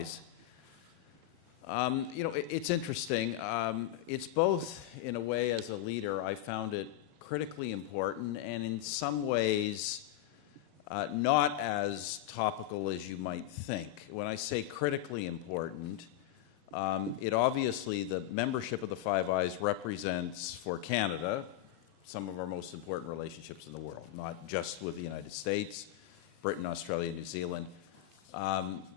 Eyes. It's interesting. It's both, in a way, as a leader, I found it critically important, and in some ways, not as topical as you might think. When I say critically important, it obviously, the membership of the Five Eyes represents, for Canada, some of our most important relationships in the world, not just with the United States, Britain, Australia, New Zealand.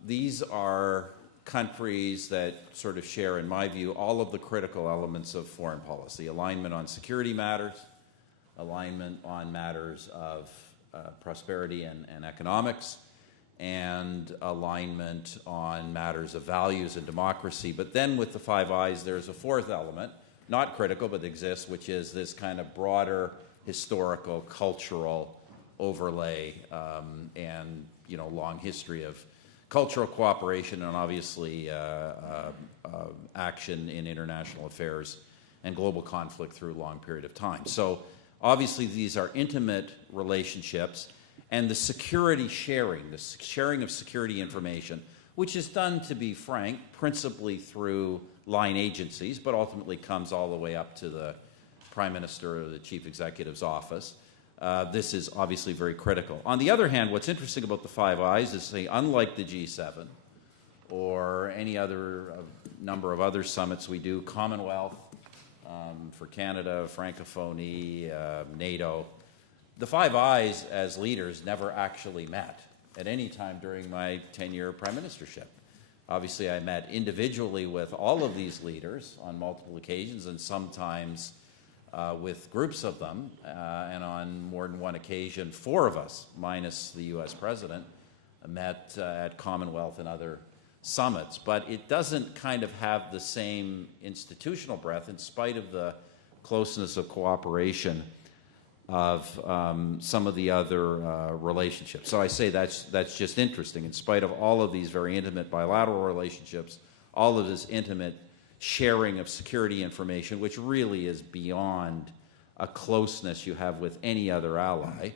These are countries that sort of share, in my view, all of the critical elements of foreign policy: alignment on security matters, alignment on matters of prosperity and economics, and alignment on matters of values and democracy. But then with the Five Eyes, there's a fourth element, not critical, but exists, which is this kind of broader historical, cultural overlay and long history of cultural cooperation and obviously action in international affairs and global conflict through a long period of time. So obviously these are intimate relationships, and the security sharing, the sharing of security information, which is done, to be frank, principally through line agencies, but ultimately comes all the way up to the Prime Minister or the Chief Executive's office. This is obviously very critical. On the other hand, what's interesting about the Five Eyes is, say, unlike the G7 or any other number of other summits we do, Commonwealth for Canada, Francophonie, NATO, the Five Eyes as leaders never actually met at any time during my 10-year prime ministership. Obviously, I met individually with all of these leaders on multiple occasions, and sometimes with groups of them, and on more than one occasion, four of us, minus the U.S. president, met at Commonwealth and other summits. But it doesn't kind of have the same institutional breadth, in spite of the closeness of cooperation of some of the other relationships. So I say that's just interesting. In spite of all of these very intimate bilateral relationships, all of this intimate sharing of security information, which really is beyond a closeness you have with any other ally,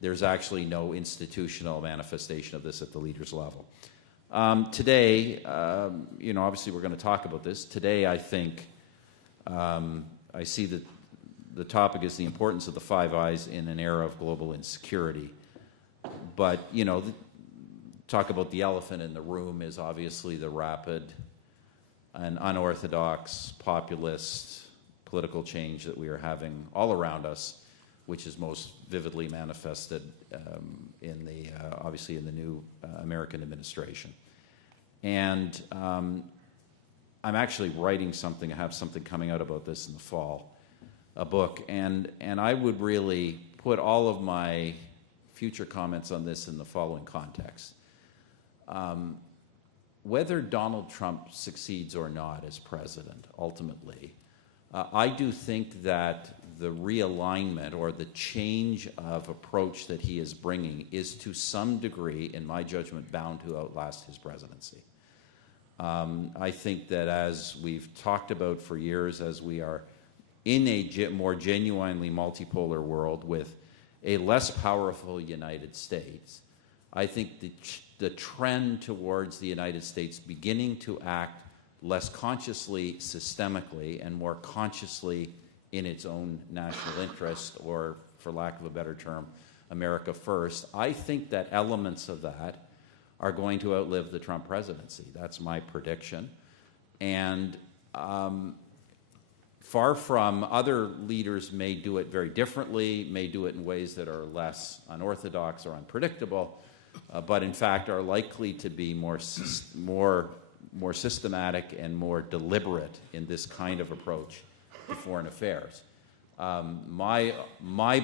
there's actually no institutional manifestation of this at the leaders' level. Today, obviously we're going to talk about this. Today, I think I see that the topic is the importance of the Five Eyes in an era of global insecurity. But, talk about the elephant in the room is obviously the rapid and unorthodox populist political change that we are having all around us, which is most vividly manifested obviously in the new American administration. And I'm actually writing something. I have something coming out about this in the fall, a book, and I would really put all of my future comments on this in the following context. Whether Donald Trump succeeds or not as president, ultimately, I do think that the realignment or the change of approach that he is bringing is to some degree, in my judgment, bound to outlast his presidency. I think that, as we've talked about for years, as we are in a more genuinely multipolar world with a less powerful United States, I think the trend towards the United States beginning to act less consciously, systemically, and more consciously in its own national interest, or, for lack of a better term, America first, I think that elements of that are going to outlive the Trump presidency. That's my prediction. And far from other leaders may do it very differently, may do it in ways that are less unorthodox or unpredictable, but in fact are likely to be more systematic and more deliberate in this kind of approach to foreign affairs. My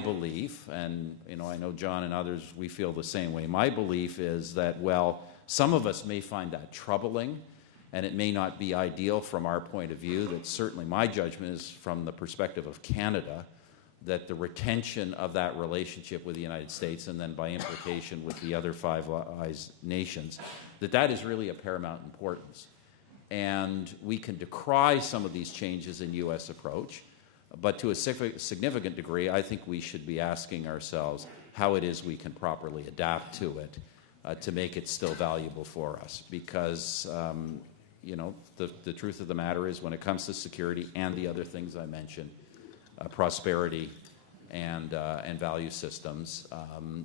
belief, and I know John and others, we feel the same way. My belief is that, well, some of us may find that troubling, and it may not be ideal from our point of view. That certainly my judgment is, from the perspective of Canada, that the retention of that relationship with the United States, and then by implication with the other Five Eyes nations, that is really of paramount importance. And we can decry some of these changes in U.S. approach, but to a significant degree, I think we should be asking ourselves how it is we can properly adapt to it to make it still valuable for us. Because, you know, the truth of the matter is, when it comes to security and the other things I mentioned, prosperity and value systems,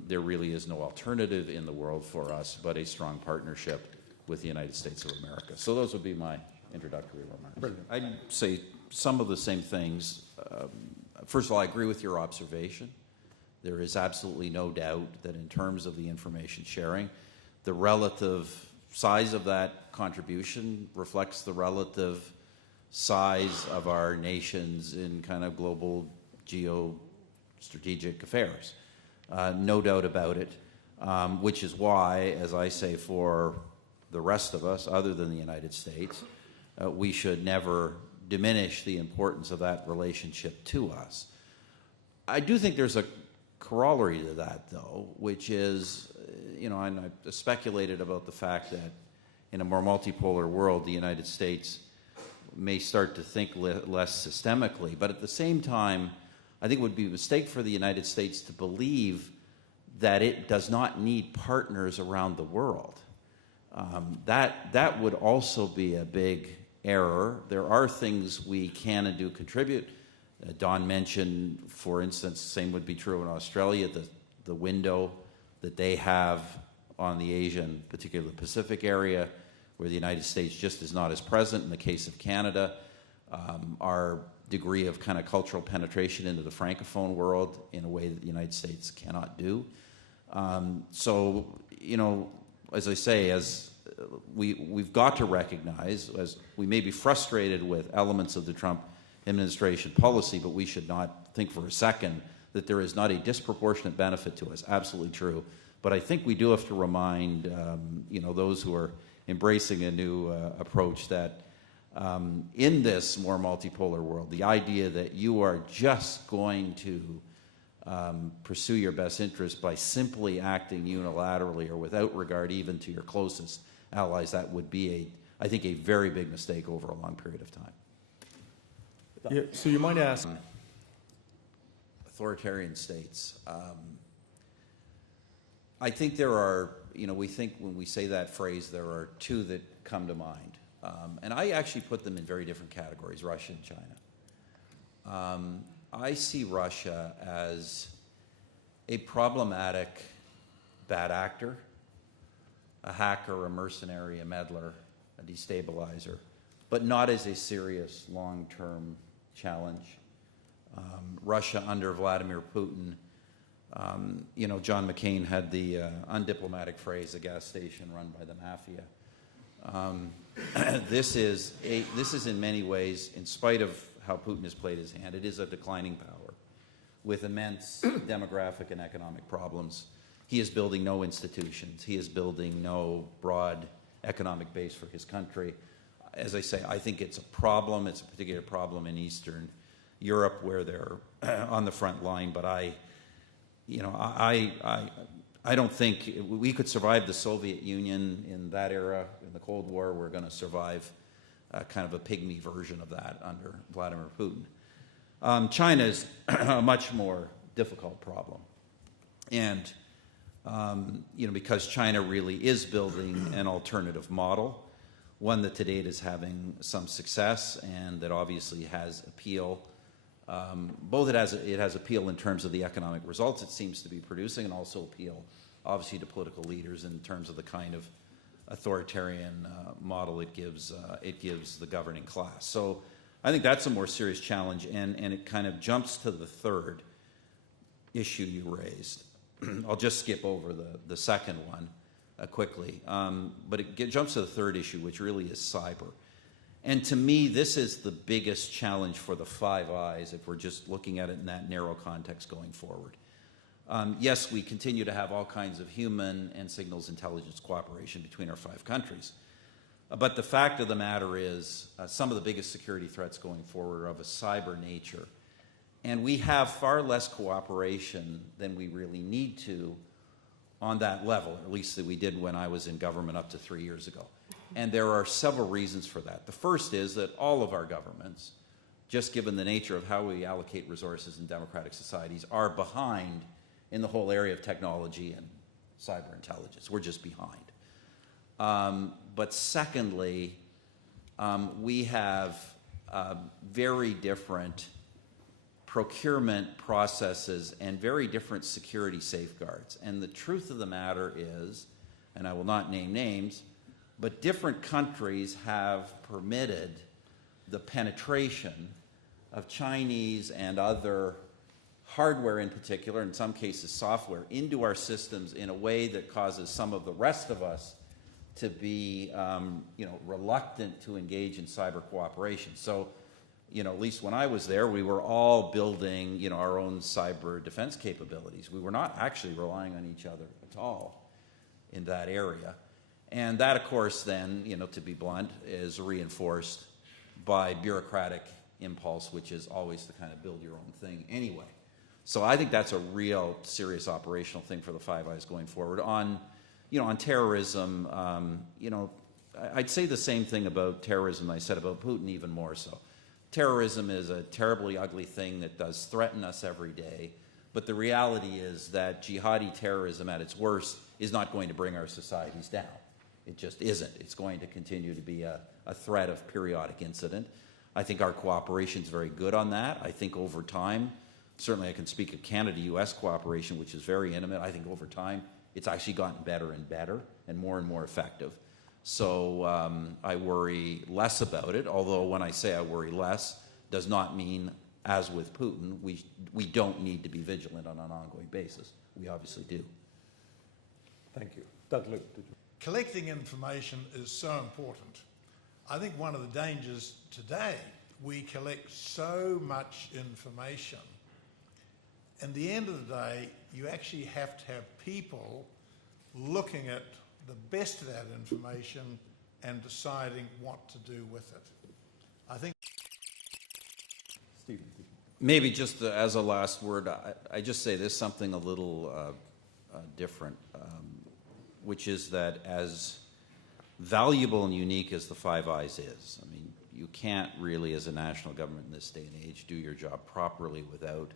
there really is no alternative in the world for us but a strong partnership with the United States of America. So those would be my introductory remarks. Brilliant. I'd say some of the same things. First of all, I agree with your observation. There is absolutely no doubt that in terms of the information sharing, the relative size of that contribution reflects the relative size of our nations in kind of global geostrategic affairs. No doubt about it, which is why, as I say, for the rest of us, other than the United States, we should never diminish the importance of that relationship to us. I do think there's a corollary to that, though, which is, you know, and I've speculated about the fact that in a more multipolar world, the United States may start to think less systemically. But at the same time, I think it would be a mistake for the United States to believe that it does not need partners around the world. That would also be a big error. There are things we can and do contribute. Don mentioned, for instance, same would be true in Australia, the window that they have on the Asian, particularly the Pacific area, where the United States just is not as present. In the case of Canada, our degree of kind of cultural penetration into the Francophone world in a way that the United States cannot do. So, you know, as I say, as we've got to recognize, as we may be frustrated with elements of the Trump administration policy, but we should not think for a second that there is not a disproportionate benefit to us. Absolutely true. But I think we do have to remind, you know, those who are embracing a new approach that in this more multipolar world, the idea that you are just going to pursue your best interest by simply acting unilaterally or without regard even to your closest allies, that would be, I think, a very big mistake over a long period of time. Yeah, so you might ask... Authoritarian states. I think there are, you know, we think when we say that phrase, there are two that come to mind. And I actually put them in very different categories, Russia and China. I see Russia as a problematic bad actor, a hacker, a mercenary, a meddler, a destabilizer, but not as a serious long-term challenge. Russia under Vladimir Putin, you know, John McCain had the undiplomatic phrase, a gas station run by the mafia. This is in many ways, in spite of how Putin has played his hand, it is a declining power with immense demographic and economic problems. He is building no institutions. He is building no broad economic base for his country. As I say, I think it's a problem. It's a particular problem in Eastern Europe where they're on the front line. But I don't think we could survive the Soviet Union in that era, in the Cold War. We're going to survive kind of a pygmy version of that under Vladimir Putin. China is a much more difficult problem. And, you know, because China really is building an alternative model, one that to date is having some success and that obviously has appeal. Both it has appeal in terms of the economic results it seems to be producing, and also appeal, obviously, to political leaders in terms of the kind of authoritarian model it gives the governing class. So I think that's a more serious challenge, and it kind of jumps to the third issue you raised. I'll just skip over the second one quickly, but it jumps to the third issue, which really is cyber. And to me, this is the biggest challenge for the Five Eyes if we're just looking at it in that narrow context going forward. Yes, we continue to have all kinds of human and signals intelligence cooperation between our 5 countries. But the fact of the matter is some of the biggest security threats going forward are of a cyber nature. And we have far less cooperation than we really need to on that level, at least that we did when I was in government up to 3 years ago. And there are several reasons for that. The first is that all of our governments, just given the nature of how we allocate resources in democratic societies, are behind in the whole area of technology and cyber intelligence. We're just behind. But secondly, we have very different procurement processes and very different security safeguards. And the truth of the matter is, and I will not name names, but different countries have permitted the penetration of Chinese and other hardware in particular, in some cases software, into our systems in a way that causes some of the rest of us to be reluctant to engage in cyber cooperation. So, at least when I was there, we were all building, our own cyber defense capabilities. We were not actually relying on each other at all in that area. And that, of course, then, to be blunt, is reinforced by bureaucratic impulse, which is always to kind of build your own thing anyway. So I think that's a real serious operational thing for the Five Eyes going forward. On terrorism, I'd say the same thing about terrorism I said about Putin, even more so. Terrorism is a terribly ugly thing that does threaten us every day, but the reality is that jihadi terrorism at its worst is not going to bring our societies down. It just isn't. It's going to continue to be a threat of periodic incident. I think our cooperation is very good on that. I think over time, certainly I can speak of Canada-U.S. cooperation, which is very intimate. I think over time, it's actually gotten better and more effective. So I worry less about it, although when I say I worry less, does not mean, as with Putin, we don't need to be vigilant on an ongoing basis. We obviously do. Thank you. Doug Luke. Collecting information is so important. I think one of the dangers today, we collect so much information. At the end of the day, you actually have to have people looking at the best of that information and deciding what to do with it. I think... Stephen. Maybe just as a last word, I just say this, something a little different, which is that as valuable and unique as the Five Eyes is, I mean, you can't really, as a national government in this day and age, do your job properly without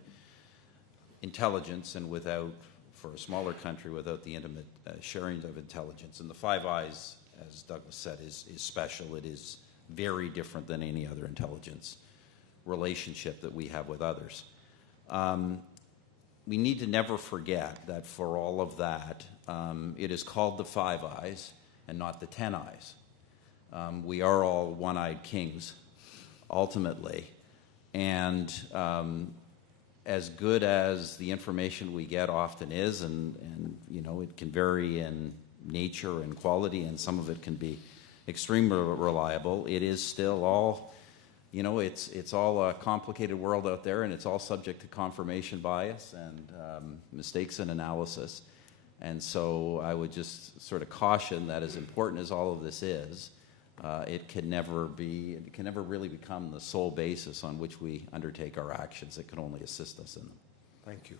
intelligence and without, for a smaller country, without the intimate sharing of intelligence. And the Five Eyes, as Douglas said, is special. It is very different than any other intelligence relationship that we have with others. We need to never forget that for all of that, it is called the Five Eyes and not the 10 Eyes. We are all one-eyed kings, ultimately. And as good as the information we get often is, and it can vary in nature and quality, and some of it can be extremely reliable, it is still all, it's all a complicated world out there, and it's all subject to confirmation bias and mistakes in analysis. And so I would just sort of caution that as important as all of this is, it can never really become the sole basis on which we undertake our actions. It can only assist us in them. Thank you.